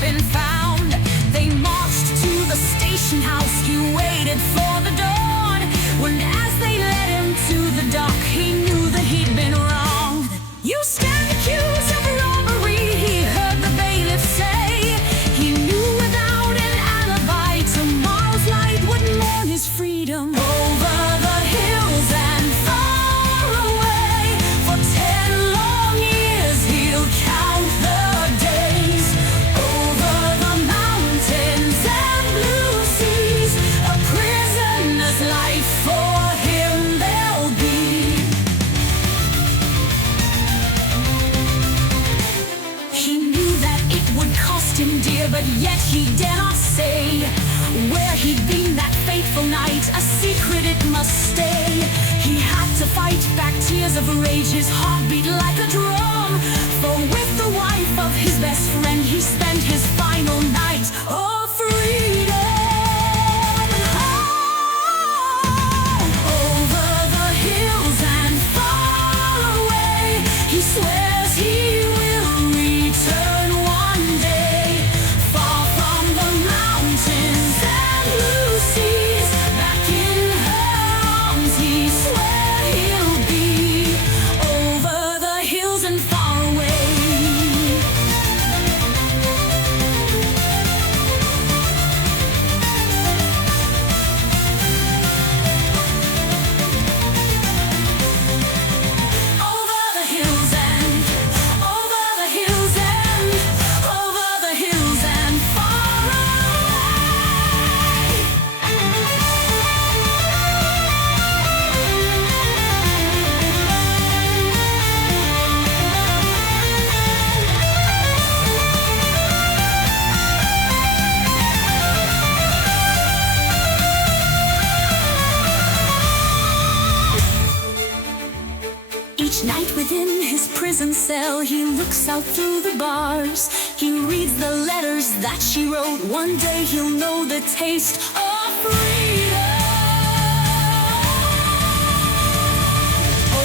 been found. They marched to the station house. He waited for the dawn. When as they led him to the dock, he knew that he'd been wronged. You stand accused of robbery, he heard the bailiff say. He knew without an alibi tomorrow's light would mourn his freedom. Over the hills and far away, for 10 long years he'll count the days. Over the mountains and blue seas, a prisoner's life for him there'll be. He knew that it would cost him dear, but yet he dare not say where he'd been that fateful night. A secret it must stay. He had to fight back tears of rage, his heart beat like a drum. For with the wife of his best friend he spent his final night of freedom. Over the hills and far away, he swears he will return one day. Far from the mountains and blue seas, back in her arms he swears he'll be. Over the hills and far away. Over the hills and over the hills and over the hills and far away. Each night within his prison cell, he looks out through the bars. He reads the letters that she wrote. One day he'll know the taste of freedom.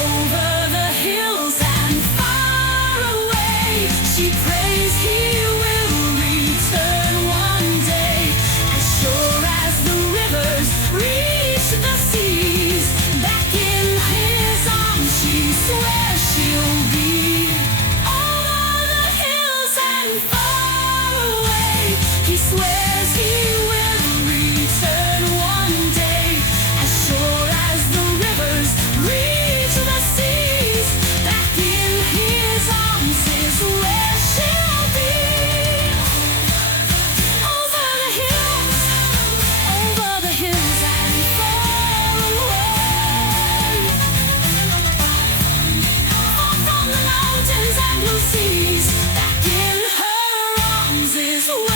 Over the hills and far away, she prays he will return one day. As sure as the rivers reach the seas, back in his arms she swears she'll be. Over the hills and far away, he swears he will return one day. As sure as the rivers reach the seas, back in his arms is where she'll be. Over the hills and far away. Far from the mountains and blue seas, back in her arms is where